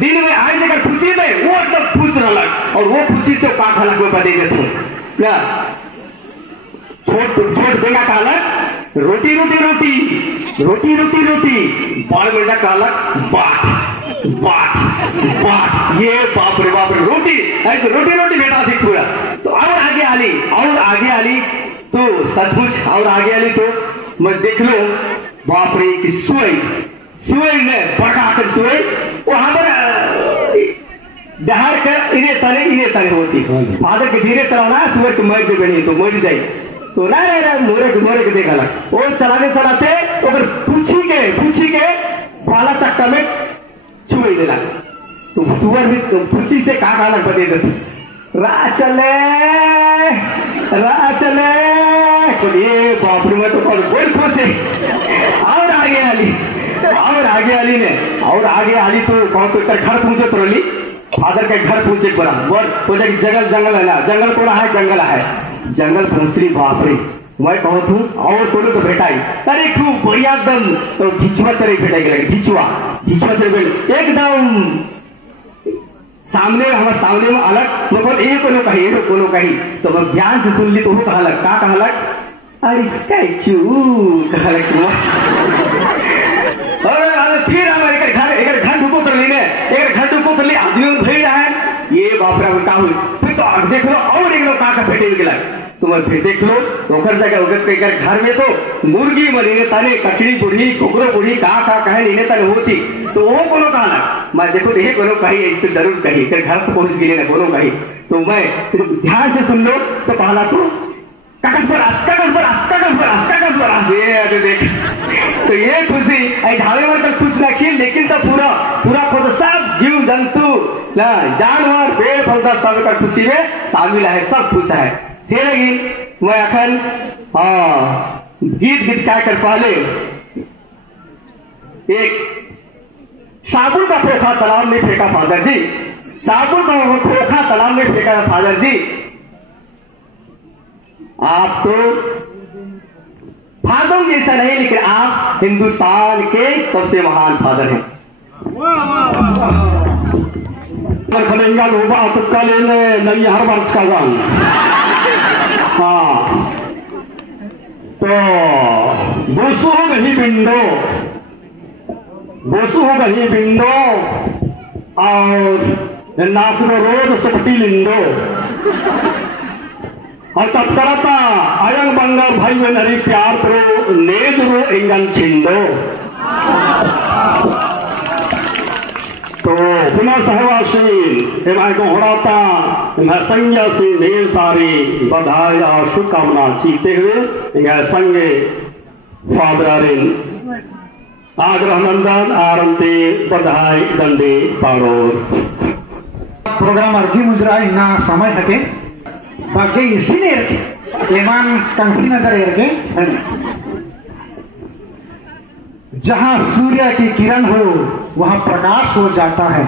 दिन में आई जगह खुशी में वो एकदम खुश रहलक और वो खुशी से का कहलक वो बदे देते क्या छोट छोट बेटा कहलक रोटी रोटी रोटी रोटी रोटी रोटी बड़ बेटा कहलक बाट बाट बाट ये बाप रे रोटी ऐसे रोटी रोटी बेटा अधिक हुआ तो और आगे आली तो सचमुच और आगे आली तो मैं देख लो बाप रे कि सुई में बड़ा कर सुई वहां पर डहार कर इन्हें तले होती फादर के धीरे चलाना सुई तो मर जो बनी तो मर जाए तो ना मोरे के देखा लग वो चलाते अगर पूछी के बाला चक्का में छुई देना तो सुअर भी खुशी से कहा लग बते देते रा चले ये बाप रे मैं तो बोल खुश है और आगे आली तो कौन तो घर पहुंचे तो रही फादर के घर पहुंचे बड़ा वो जंगल है ना जंगल कोड़ा है जंगल पहुंचली बाप रे मैं कहूँ हूँ और तोड़े तो भेटाई अरे खूब बढ़िया एकदम तो घिचुआ तरह भेटाई लगे घिचुआ तरह एकदम सामने में अलग मतलब ये कोनो कही तो मैं ध्यान से सुन ली तो वो कहलक का कहलक अरे कहलक फिर हम एक घर ढूंढो कर ली आदमी में भई रहा है ये बाप रे का हुई फिर तो देख लो और एक लोग का फेटे निकला तुम फिर देख लो ओकर जगह घर में तो मुर्गी मरीने तने कचड़ी बुढ़ी कुकरो बुढ़ी का कहे नीने तने होती तो वो कोनो कहना मैं देखो ये कोनो कही इससे जरूर कही घर से पहुंच गई ना कोनो कही तो मैं ध्यान से सुन लो तो पहला तो ये देख तो ये खुशी ढाबे में तो खुश रखी लेकिन तो पूरा खुद सब जीव जंतु जानवर पेड़ पौधा सब का खुशी में शामिल है सब खुश है लेकिन मैं अखन गीत क्या कर पहले एक साबुन का खोखा तालाब में फेंका फादर जी साबुन का खोखा तालाब में फेंका फादर जी आप तो फादर जैसा नहीं लेकिन आप हिंदुस्तान के सबसे महान फादर हैं खलेंगा लोबा तुक्का लेने नहीं हर वर्ष का गान हाँ तो बोसु हो गही बिंडो और नाचनो रोज सपटी लिंडो और तब करता अयंग बंगाल भाई में नरी प्यार करो नेज रो इंगन छिंदो तो पुनः सहवासी को होड़ाता संज्ञा से ढेर सारी बधाई और शुभकामना चीते हुए संगे फादरारिन आग्रह नंदन आरंते बधाई दंडे पारोर प्रोग्राम अर्घी मुजरा इन्ना समय हके बाकी इसीने एमान कंठी नजर रखे जहां सूर्य की किरण हो वहां प्रकाश हो जाता है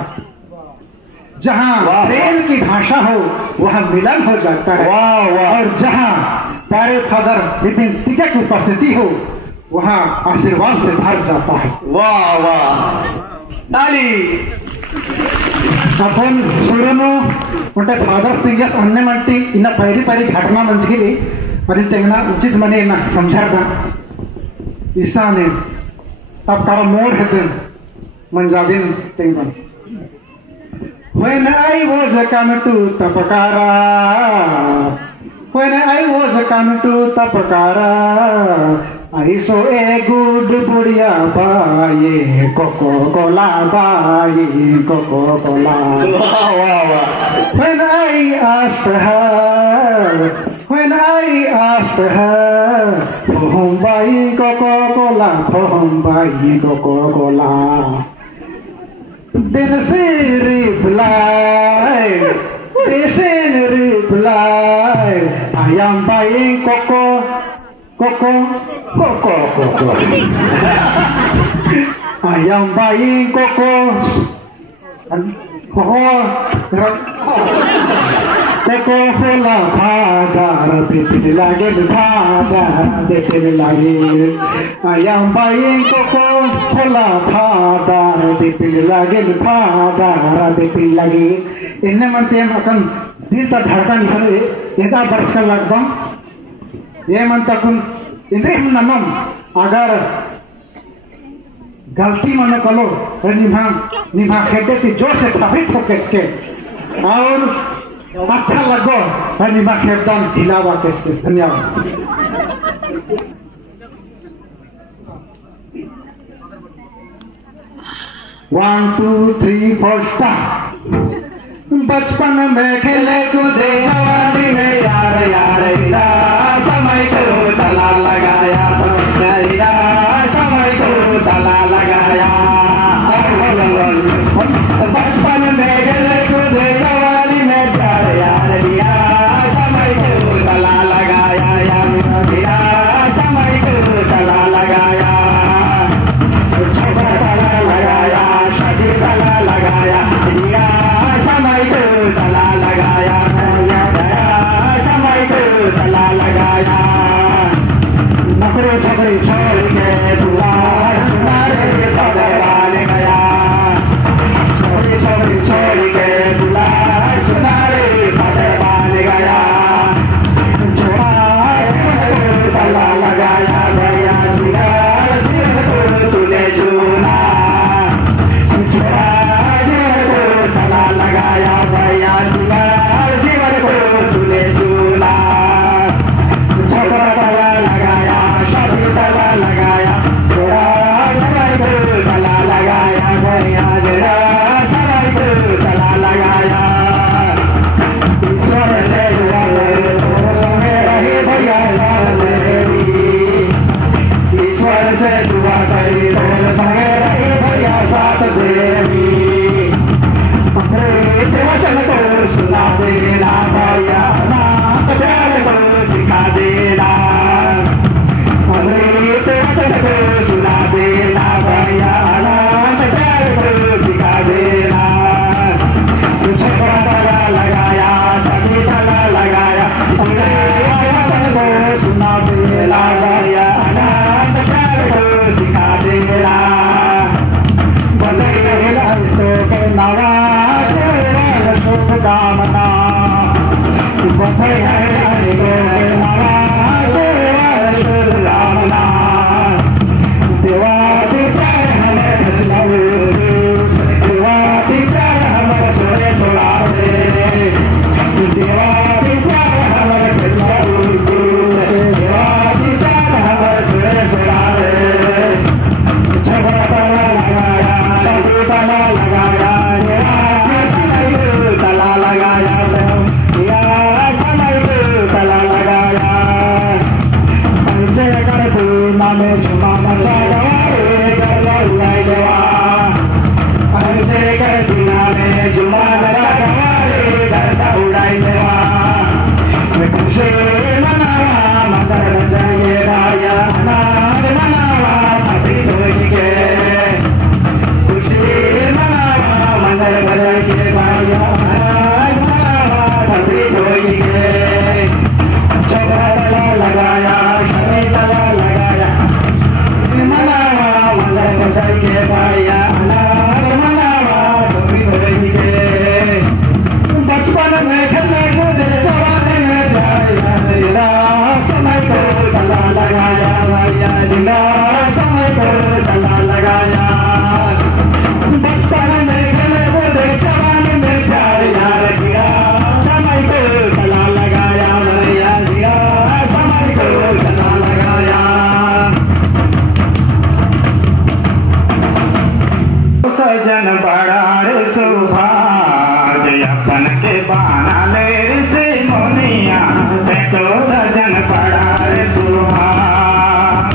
जहां प्रेम की भाषा हो वहां मिलन हो जाता है और जहां प्यारे फादर विपिन टिका की उपस्थिति हो वहां आशीर्वाद से भर जाता है वाह वाह ताली आपण सुरनो मोठे फादर सिंगर्स अन्य म्हणती इना पहिली घटना मंच गेली आणि त्यांना उचित मने ना समझाता ईशाने तब तारा मोड़ है मंजादिन तेंगन When I was coming to Tapakara When I was coming to Tapakara I saw a good budia buy Coca-Cola buy Coca-Cola When I asked her for whom buy Coca-Cola for whom buy Coca-Cola Then she replied I am buying Coco I am buying Coco coco होला भादार देते लागे भादार देते लागे आयाम by cocoa होला भादार देते लागे भादार देते लागे इन्हें मनते हैं अपन दिल का धड़कन इसलिए यदा बरस कर लगता ये मनता कुन इंद्रिय हम नमम अगर गलती मनो कलो निभा खेते थी जोर से प्रभावित हो किसके और अच्छा लगो निभा खेदम ढीलावा किसके धन्यवाद 1 2 3 4 स्टार्ट बचपन में खेले कूदे जवानी में यार यार समय को तला लगाया समय को तला लगाया बचपन में खेले कूदे जवानी में यार यार समय को तला लगाया समय को तला लगाया छोटा तला लगाया शादी तला लगाया समय को तला लगाया समय को तला लगाया नखरे छकरे छोड़ के दुआर सुनारे भगवान गया नखरे छकरे छोड़ के दुआर सुनारे भगवान गया तला लगाया भैया तूने चुना तला लगाया भैया जीवन को तूने चुना छोटा तला लगाया शादी तला लगाया समय को तला लगाया भैया समय को तला लगाया ईश्वर से संगे रही भैया ईश्वर से दुआ करी संगे रही भैया साथ देवी वचन को सुना देना भैया नाथ प्यार को सिखा देना अमृत वचन को सुना देना भैया नाथ प्यार को सिखा देना छोटा तला लगाया सभी तला लगाया वचन को सुना देना भैया नाथ प्यार को सिखा देना बंदेला तो के नवा शुभकामना बंधे है शुभकामना देवादी प्यार हमें खचलावे देवादी प्यार हमें सोए सोलावे देवादी प्यार हमें खचलावे देवादी प्यार हमें सोए सोलावे छबड़ा तला लगाया सभी तला लगाया तला लगाया समय को तला लगाया पंचे कर पूर्णा में झुमा मचा गवा उड़ाई गवा पंचे कर पूर्णा में झुमा मचा गवा उड़ाई गवा खुशी मनावा मदर बजाइए राया अनार मनावा अभी धोई के खुशी मनावा मदर बजाइए राया छोटा तला लगाया शनि तला लगाया मनावा मदर बजाइए भैया अनार मनावा धोई धोई के बचपन में खेलने कूदे जवानी में जाया समय को तला लगाया भैया दिला समय को तला लगाया बचपन में खेलने कूदे जवानी में जाया समय को तला लगाया भैया दिया समय को तला लगाया सजन बड़ा रे सुभाग अपन के बाना ले से मोनिया तो सजन बड़ा रे सुभाग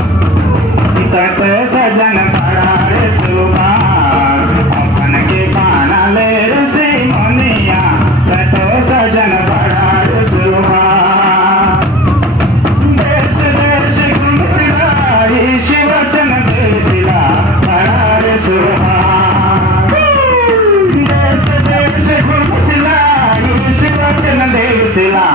तो सजन बड़ा रे सुभाग अपन के बाना ले से मोनिया तो सजन बड़ा रे सुभाग देश देश घुमसिलाई शिवचन देसिला बड़ा रे सुभाग देश देश घुमसिलाई शिव सिला